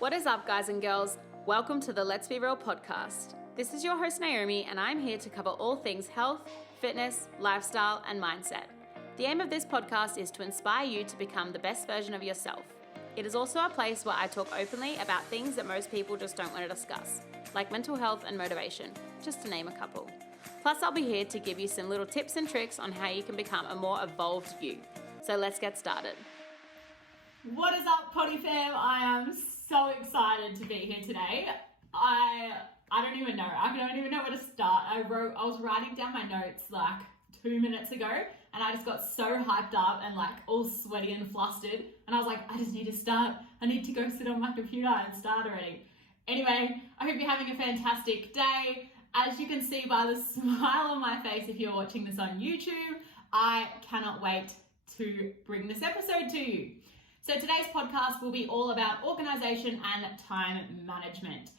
What is up, guys and girls? Welcome to the Let's Be Real podcast. This is your host, Naomi, and I'm here to cover all things health, fitness, lifestyle, and mindset. The aim of this podcast is to inspire you to become the best version of yourself. It is also a place where I talk openly about things that most people just don't want to discuss, like mental health and motivation, just to name a couple. Plus, I'll be here to give you some little tips and tricks on how you can become a more evolved you. So let's get started. What is up, Potty fam? I am so excited to be here today. I don't even know. I don't even know where to start. I was writing down my notes like 2 minutes ago, and I just got so hyped up and like all sweaty and flustered. And I was like, I just need to start. I need to go sit on my computer and start already. Anyway, I hope you're having a fantastic day. As you can see by the smile on my face, if you're watching this on YouTube, I cannot wait to bring this episode to you. So today's podcast will be all about organization and time management.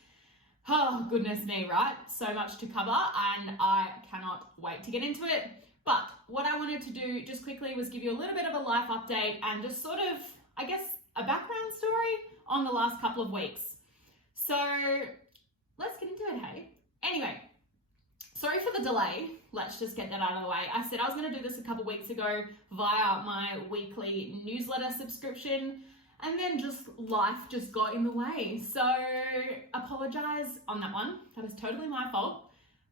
Oh, goodness me, right? So much to cover, and I cannot wait to get into it. But what I wanted to do just quickly was give you a little bit of a life update and just sort of, I guess, a background story on the last couple of weeks. So let's get into it, hey? Anyway, sorry for the delay. Let's just get that out of the way. I said I was going to do this a couple weeks ago via my weekly newsletter subscription, and then just life just got in the way. So apologize on that one. That is totally my fault.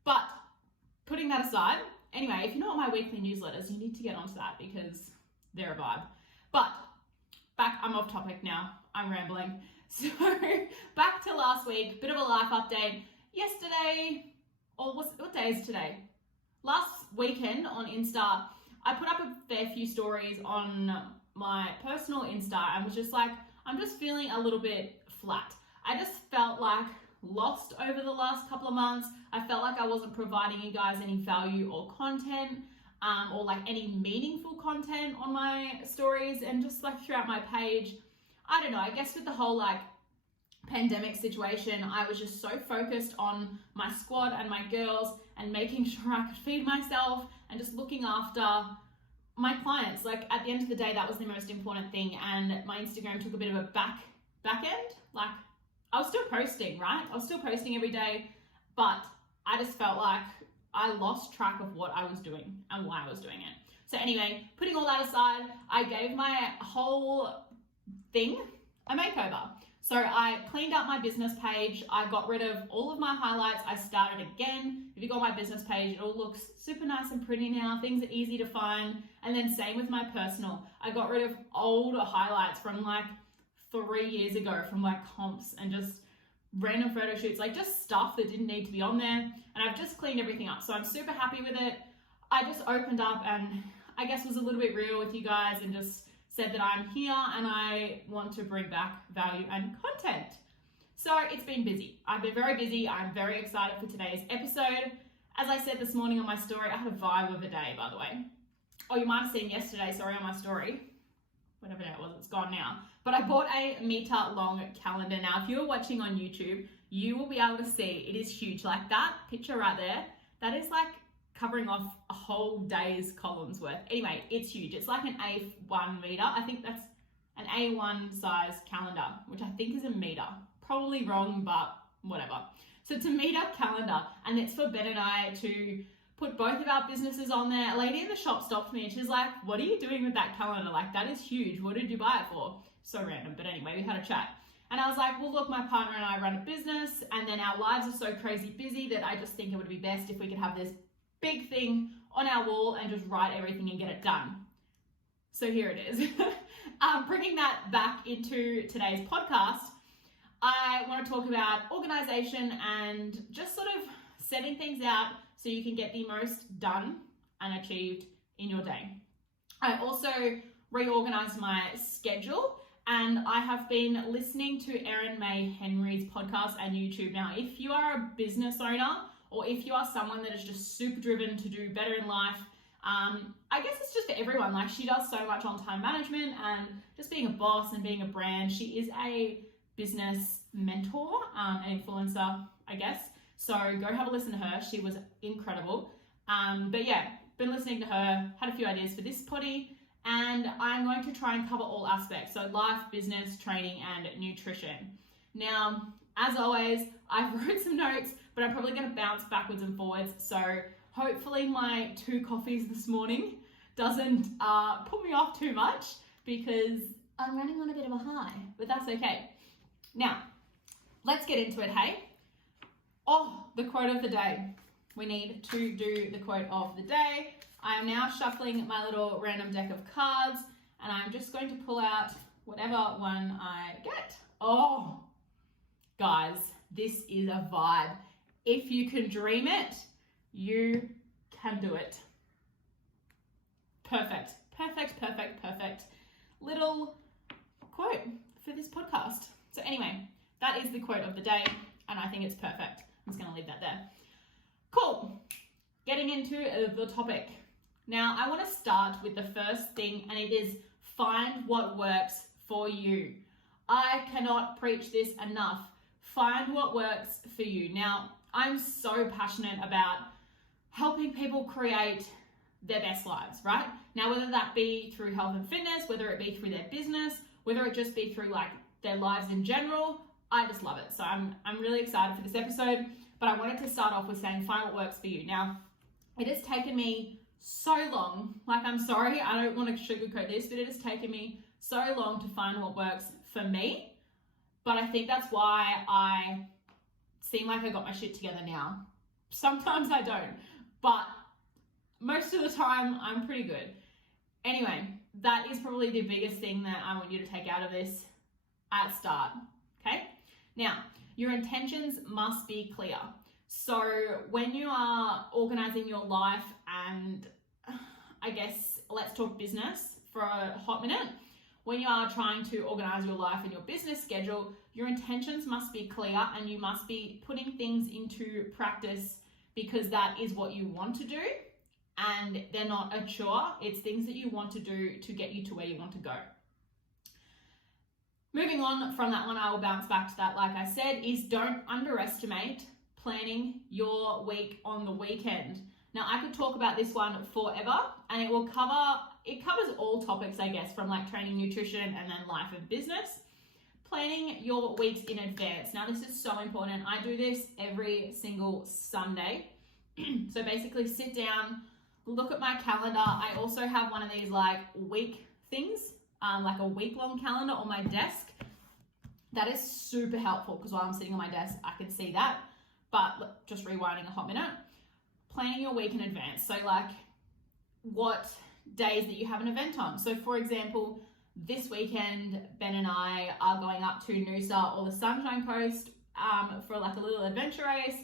But putting that aside, anyway, if you're not on my weekly newsletters, you need to get onto that because they're a vibe. But I'm off topic now. I'm rambling. So back to last week, bit of a life update. Yesterday, or what day is today? Last weekend on Insta, I put up a fair few stories on my personal Insta and was just like, I'm just feeling a little bit flat. I just felt like lost over the last couple of months. I felt like I wasn't providing you guys any value or content, or like any meaningful content on my stories and just like throughout my page. I don't know, I guess with the whole like pandemic situation, I was just so focused on my squad and my girls and making sure I could feed myself and just looking after my clients. Like at the end of the day, that was the most important thing. And my Instagram took a bit of a back end. Like I was still posting, right? I was still posting every day, but I just felt like I lost track of what I was doing and why I was doing it. So anyway, putting all that aside, I gave my whole thing a makeover. So I cleaned up my business page. I got rid of all of my highlights. I started again. If you go on my business page, it all looks super nice and pretty now. Things are easy to find. And then same with my personal. I got rid of older highlights from like 3 years ago, from like comps and just random photo shoots, like just stuff that didn't need to be on there. And I've just cleaned everything up. So I'm super happy with it. I just opened up and I guess was a little bit real with you guys and just said that I'm here and I want to bring back value and content. So it's been busy. I've been very busy. I'm very excited for today's episode. As I said this morning on my story, I had a vibe of a day, by the way. Oh, you might have seen yesterday, sorry, on my story. Whatever day it was, it's gone now. But I bought a meter-long calendar. Now, if you're watching on YouTube, you will be able to see it is huge. Like that picture right there, that is like covering off a whole day's columns worth. Anyway, it's huge. It's like an A1 meter. I think that's an A1 size calendar, which I think is a meter. Probably wrong, but whatever. So it's a meter calendar, and it's for Ben and I to put both of our businesses on there. A lady in the shop stopped me and she's like, what are you doing with that calendar? Like, that is huge. What did you buy it for? So random. But anyway, we had a chat. And I was like, well, look, my partner and I run a business, and then our lives are so crazy busy that I just think it would be best if we could have this big thing on our wall and just write everything and get it done. So here it is. Bringing that back into today's podcast, I want to talk about organization and just sort of setting things out so you can get the most done and achieved in your day. I also reorganized my schedule, and I have been listening to Erin May Henry's podcast and YouTube. Now, if you are a business owner, or if you are someone that is just super driven to do better in life, I guess it's just for everyone. Like, she does so much on time management and just being a boss and being a brand. She is a business mentor, an influencer, I guess. So go have a listen to her. She was incredible. But yeah, been listening to her, had a few ideas for this potty, and I'm going to try and cover all aspects. So life, business, training, and nutrition. Now, as always, I've wrote some notes, but I'm probably going to bounce backwards and forwards. So hopefully my 2 coffees this morning doesn't put me off too much because I'm running on a bit of a high, but that's okay. Now, let's get into it, hey? Oh, the quote of the day. We need to do the quote of the day. I am now shuffling my little random deck of cards, and I'm just going to pull out whatever one I get. Oh, guys, this is a vibe. If you can dream it, you can do it. Perfect, perfect, perfect, perfect. Little quote for this podcast. So anyway, that is the quote of the day, and I think it's perfect. I'm just going to leave that there. Cool. Getting into the topic. Now, I want to start with the first thing, and it is find what works for you. I cannot preach this enough. Find what works for you. Now, I'm so passionate about helping people create their best lives, right? Now, whether that be through health and fitness, whether it be through their business, whether it just be through like their lives in general, I just love it. So I'm really excited for this episode, but I wanted to start off with saying find what works for you. Now, it has taken me so long, like I'm sorry, I don't want to sugarcoat this, but it has taken me so long to find what works for me. But I think that's why I seem like I got my shit together now. Sometimes I don't, but most of the time I'm pretty good. Anyway, that is probably the biggest thing that I want you to take out of this at start, okay? Now, your intentions must be clear. So when you are organizing your life, and I guess let's talk business for a hot minute. When you are trying to organize your life and your business schedule, your intentions must be clear and you must be putting things into practice because that is what you want to do, and they're not a chore. It's things that you want to do to get you to where you want to go. Moving on from that one, I will bounce back to that, like I said, is don't underestimate planning your week on the weekend. Now, I could talk about this one forever, and it covers all topics, I guess, from like training, nutrition, and then life and business. Planning your weeks in advance. Now, this is so important. I do this every single Sunday. So basically sit down, look at my calendar. I also have one of these like week things, like a week-long calendar on my desk. That is super helpful because while I'm sitting on my desk, I can see that. But just rewinding a hot minute, planning your week in advance. So like what days that you have an event on. So for example, this weekend, Ben and I are going up to Noosa or the Sunshine Coast for like a little adventure race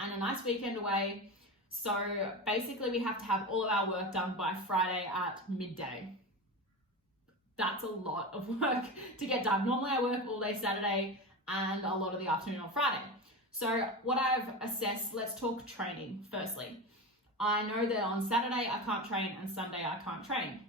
and a nice weekend away. So basically we have to have all of our work done by Friday at midday. That's a lot of work to get done. Normally I work all day Saturday and a lot of the afternoon on Friday. So what I've assessed, let's talk training firstly. I know that on Saturday I can't train and Sunday I can't train.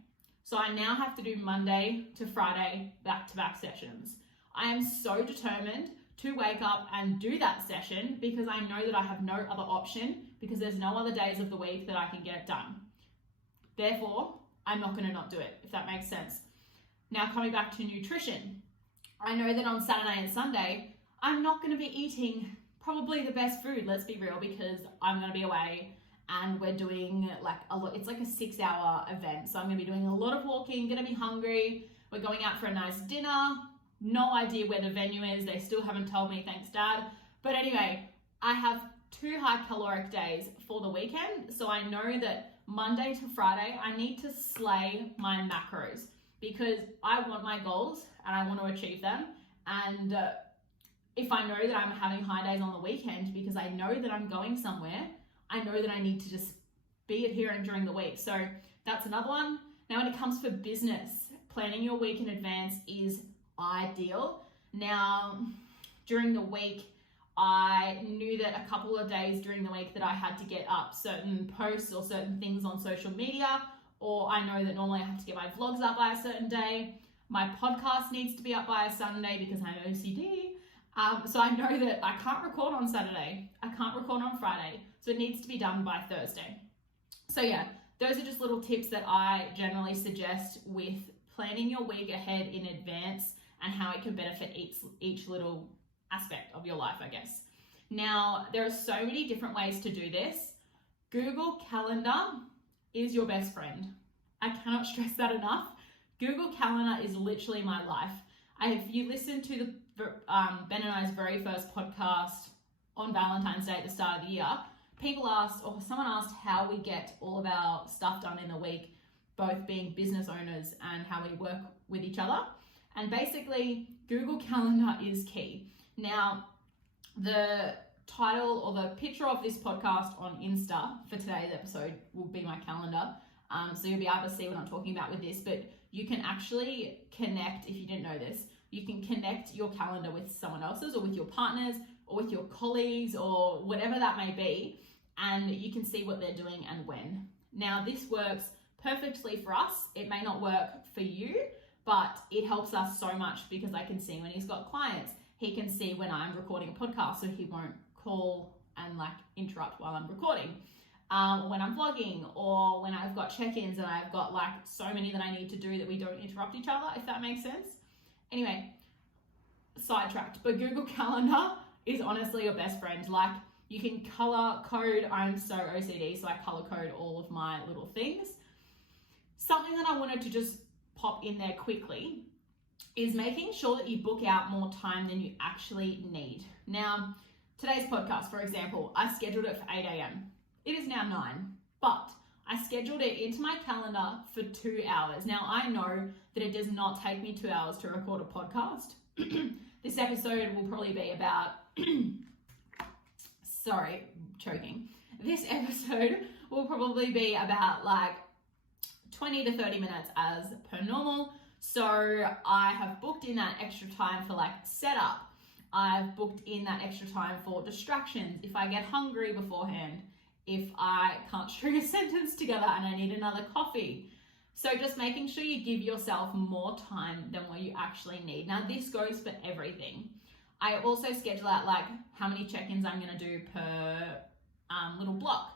So I now have to do Monday to Friday back-to-back sessions. I am so determined to wake up and do that session because I know that I have no other option because there's no other days of the week that I can get it done. Therefore, I'm not going to not do it, if that makes sense. Now coming back to nutrition. I know that on Saturday and Sunday, I'm not going to be eating probably the best food, let's be real, because I'm going to be away and we're doing like a lot. It's like a 6-hour event. So I'm going to be doing a lot of walking, going to be hungry. We're going out for a nice dinner. No idea where the venue is. They still haven't told me, thanks Dad. But anyway, I have 2 high caloric days for the weekend. So I know that Monday to Friday, I need to slay my macros because I want my goals and I want to achieve them. And if I know that I'm having high days on the weekend because I know that I'm going somewhere, I know that I need to just be adherent during the week. So that's another one. Now, when it comes for business, planning your week in advance is ideal. Now, during the week, I knew that a couple of days during the week that I had to get up certain posts or certain things on social media, or I know that normally I have to get my vlogs up by a certain day. My podcast needs to be up by a Sunday because I'm OCD. So I know that I can't record on Saturday. I can't record on Friday. So it needs to be done by Thursday. So yeah, those are just little tips that I generally suggest with planning your week ahead in advance and how it can benefit each little aspect of your life, I guess. Now, there are so many different ways to do this. Google Calendar is your best friend. I cannot stress that enough. Google Calendar is literally my life. If you listen to the Ben and I's very first podcast on Valentine's Day at the start of the year, people asked, or someone asked, how we get all of our stuff done in the week, both being business owners and how we work with each other. And basically, Google Calendar is key. Now, the title or the picture of this podcast on Insta for today's episode will be my calendar. So you'll be able to see what I'm talking about with this, but you can actually connect, if you didn't know this, you can connect your calendar with someone else's or with your partners or with your colleagues or whatever that may be, and you can see what they're doing and when. Now, this works perfectly for us. It may not work for you, but it helps us so much because I can see when he's got clients. He can see when I'm recording a podcast, so he won't call and interrupt while I'm recording. When I'm vlogging, or when I've got check-ins and I've got so many that I need to do that we don't interrupt each other, if that makes sense. Anyway, sidetracked, but Google Calendar is honestly your best friend. You can color code. I'm so OCD, so I color code all of my little things. Something that I wanted to just pop in there quickly is making sure that you book out more time than you actually need. Now, today's podcast, for example, I scheduled it for 8 a.m. It is now 9, but I scheduled it into my calendar for 2 hours. Now, I know that it does not take me 2 hours to record a podcast. This episode will probably be about, This episode will probably be about 20 to 30 minutes as per normal. So I have booked in that extra time for setup. I've booked in that extra time for distractions. If I get hungry beforehand, if I can't string a sentence together and I need another coffee. So just making sure you give yourself more time than what you actually need. Now, this goes for everything. I also schedule out how many check-ins I'm going to do per little block.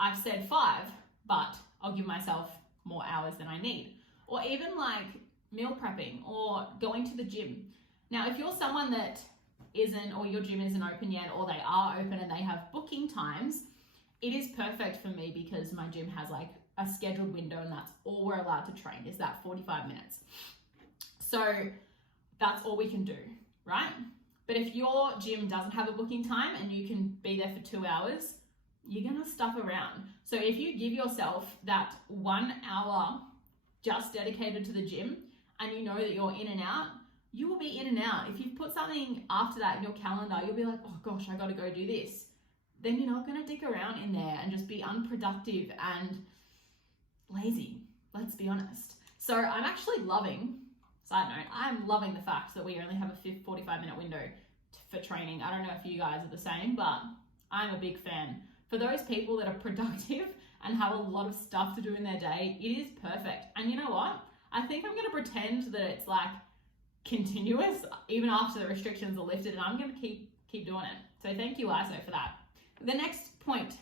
I've said 5, but I'll give myself more hours than I need. Or even meal prepping or going to the gym. Now, if you're someone that isn't, or your gym isn't open yet, or they are open and they have booking times, it is perfect for me because my gym has a scheduled window and that's all we're allowed to train is that 45 minutes. So that's all we can do, right? But if your gym doesn't have a booking time and you can be there for 2 hours, you're gonna stuff around. So if you give yourself that 1 hour just dedicated to the gym and you know that you're in and out, you will be in and out. If you've put something after that in your calendar, you'll be like, oh gosh, I gotta go do this. Then you're not gonna dick around in there and just be unproductive and lazy, let's be honest. So I'm actually loving, side note, I'm loving the fact that we only have a 45-minute window for training. I don't know if you guys are the same, but I'm a big fan. For those people that are productive and have a lot of stuff to do in their day, it is perfect. And you know what? I think I'm gonna pretend that it's continuous even after the restrictions are lifted, and I'm gonna keep doing it. So thank you, ISO, for that. The next point,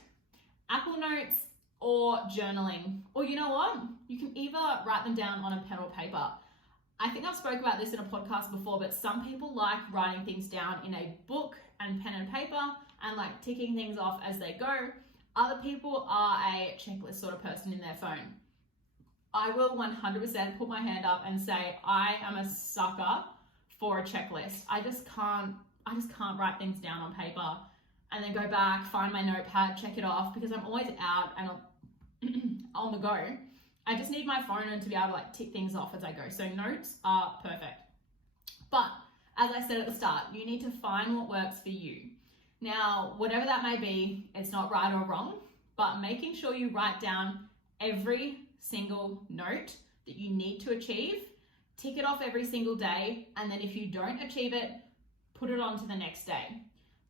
Apple Notes or journaling. Or you know what? You can either write them down on a pen or paper. I think I've spoke about this in a podcast before, but some people like writing things down in a book and pen and paper and ticking things off as they go. Other people are a checklist sort of person in their phone. I will 100% put my hand up and say I am a sucker for a checklist. I just can't write things down on paper and then go back, find my notepad, check it off, because I'm always out and on the go. I just need my phone to be able to tick things off as I go. So notes are perfect. But as I said at the start, you need to find what works for you. Now, whatever that may be, it's not right or wrong, but making sure you write down every single note that you need to achieve, tick it off every single day, and then if you don't achieve it, put it on to the next day.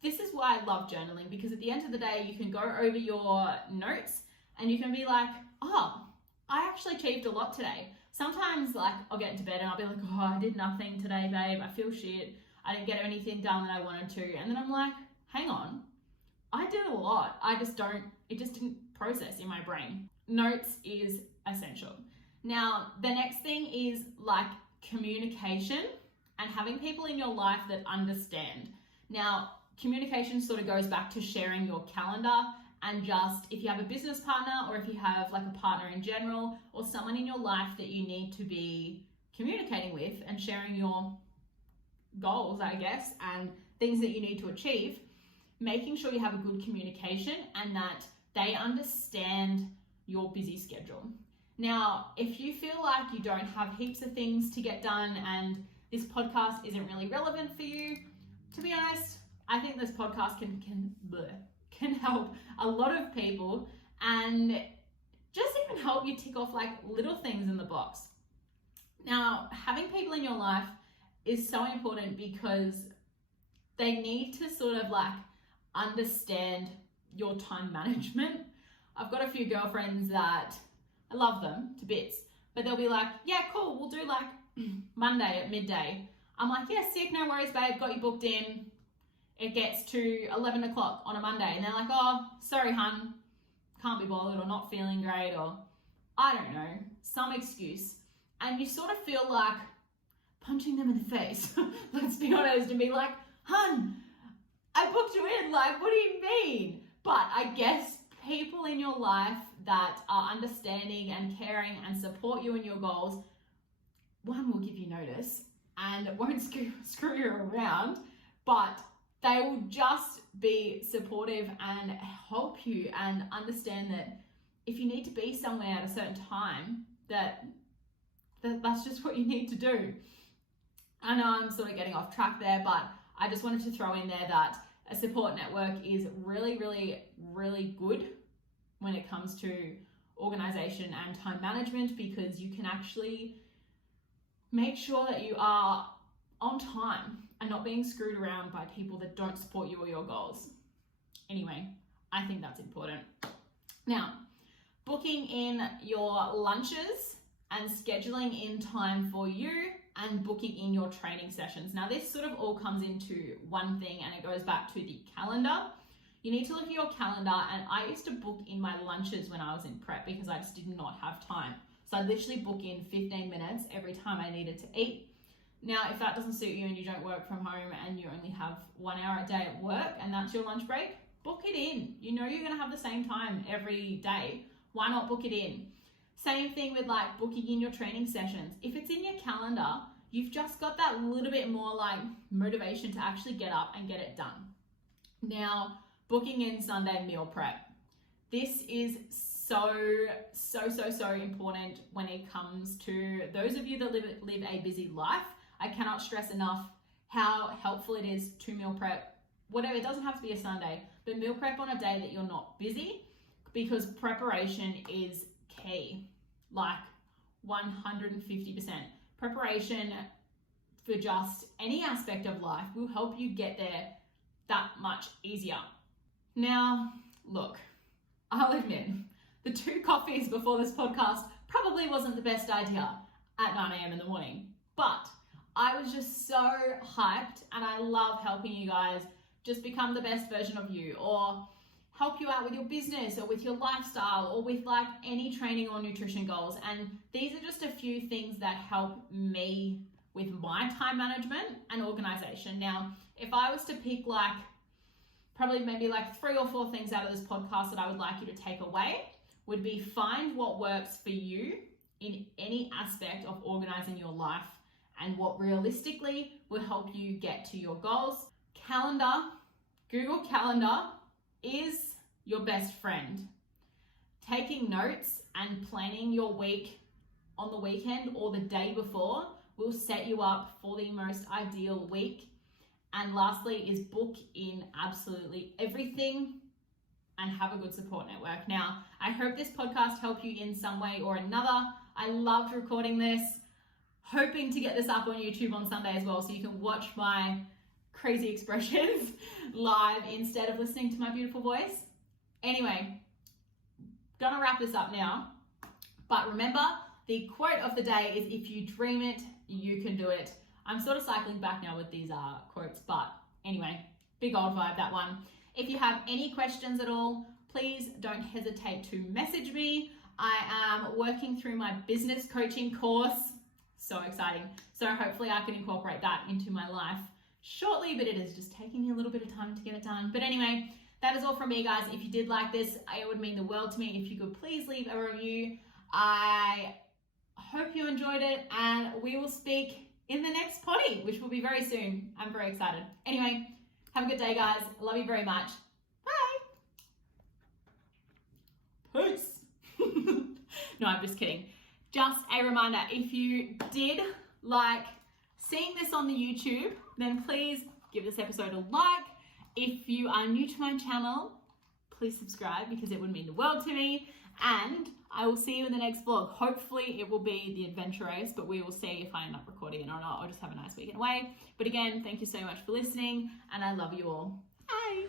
This is why I love journaling, because at the end of the day, you can go over your notes and you can be like, oh, I actually achieved a lot today. Sometimes I'll get into bed and I'll be like, oh, I did nothing today, babe. I feel shit. I didn't get anything done that I wanted to. And then I'm like, hang on, I did a lot. It just didn't process in my brain. Notes is essential. Now, the next thing is communication and having people in your life that understand. Now, communication sort of goes back to sharing your calendar, and just if you have a business partner or if you have like a partner in general or someone in your life that you need to be communicating with and sharing your goals, I guess, and things that you need to achieve, making sure you have a good communication and that they understand your busy schedule. Now, if you feel like you don't have heaps of things to get done and this podcast isn't really relevant for you, to be honest, I think this podcast can help a lot of people and just even help you tick off like little things in the box. Now, having people in your life is so important because they need to sort of like understand your time management. I've got a few girlfriends that I love them to bits, but they'll be like, yeah, cool, we'll do like Monday at midday. I'm like, yeah, sick, no worries, babe, got you booked in. It gets to 11 o'clock on a Monday and they're like, oh, sorry, hun, can't be bothered or not feeling great or I don't know, some excuse. And you sort of feel like punching them in the face, let's be honest, and be like, hun, I booked you in, like, what do you mean? But I guess people in your life that are understanding and caring and support you in your goals, one, will give you notice and won't screw you around, but they will just be supportive and help you and understand that if you need to be somewhere at a certain time, that's just what you need to do. I know I'm sort of getting off track there, but I just wanted to throw in there that a support network is really, really, really good when it comes to organization and time management, because you can actually make sure that you are on time and not being screwed around by people that don't support you or your goals. Anyway, I think that's important. Now, booking in your lunches and scheduling in time for you and booking in your training sessions. Now, this sort of all comes into one thing and it goes back to the calendar. You need to look at your calendar, and I used to book in my lunches when I was in prep because I just did not have time. So I literally book in 15 minutes every time I needed to eat. Now, if that doesn't suit you and you don't work from home and you only have 1 hour a day at work and that's your lunch break, book it in. You know you're gonna have the same time every day. Why not book it in? Same thing with like booking in your training sessions. If it's in your calendar, you've just got that little bit more like motivation to actually get up and get it done. Now, booking in Sunday meal prep. This is so important when it comes to those of you that live a busy life. I cannot stress enough how helpful it is to meal prep. Whatever, it doesn't have to be a Sunday, but meal prep on a day that you're not busy, because preparation is key, like 150%. Preparation for just any aspect of life will help you get there that much easier. Now, look, I'll admit, the 2 coffees before this podcast probably wasn't the best idea at 9 a.m. in the morning, but I was just so hyped and I love helping you guys just become the best version of you, or help you out with your business or with your lifestyle or with like any training or nutrition goals. And these are just a few things that help me with my time management and organization. Now, if I was to pick like probably maybe like 3 or 4 things out of this podcast that I would like you to take away, would be find what works for you in any aspect of organizing your life and what realistically will help you get to your goals. Calendar, Google Calendar is your best friend. Taking notes and planning your week on the weekend or the day before will set you up for the most ideal week. And lastly is book in absolutely everything and have a good support network. Now, I hope this podcast helped you in some way or another. I loved recording this, hoping to get this up on YouTube on Sunday as well, so you can watch my crazy expressions live instead of listening to my beautiful voice. Anyway, gonna wrap this up now. But remember, the quote of the day is, if you dream it, you can do it. I'm sort of cycling back now with these quotes, but anyway, big old vibe, that one. If you have any questions at all, please don't hesitate to message me. I am working through my business coaching course. So exciting. So hopefully I can incorporate that into my life shortly, but it is just taking me a little bit of time to get it done. But anyway, that is all from me, guys. If you did like this, it would mean the world to me if you could please leave a review. I hope you enjoyed it, and we will speak in the next potty, which will be very soon. I'm very excited. Anyway, have a good day, guys. Love you very much. Bye. Peace. No, I'm just kidding. Just a reminder, if you did like seeing this on the YouTube, then please give this episode a like. If you are new to my channel, please subscribe because it would mean the world to me. And I will see you in the next vlog. Hopefully it will be the adventure race, but we will see if I end up recording it or not. I'll just have a nice weekend away. But again, thank you so much for listening, and I love you all. Bye.